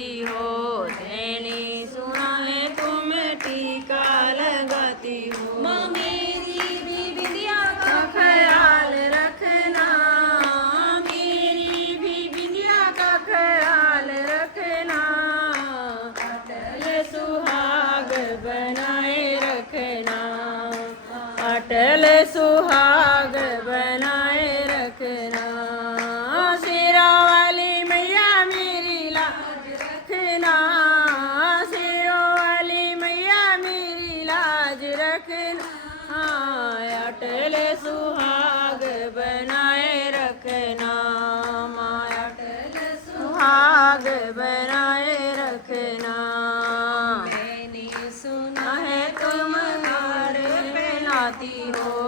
बनाती हो, तेरी सुना है तुम टीका लगाती हो। माँ मेरी भी बिंदिया का ख्याल रखना, मेरी भी बिंदिया का ख्याल रखना, अटल सुहाग बनाए रखना, अटल सुहाग बनाए रखना। शेरा वाली मैया मेरी लाज रखना, शेरों वाली मैया मेरी लाज रखना, अटल सुहाग बनाए रखना, माँ अटल सुहाग बनाए रखना। मैंने सुना है तुम हार पहनाती हो,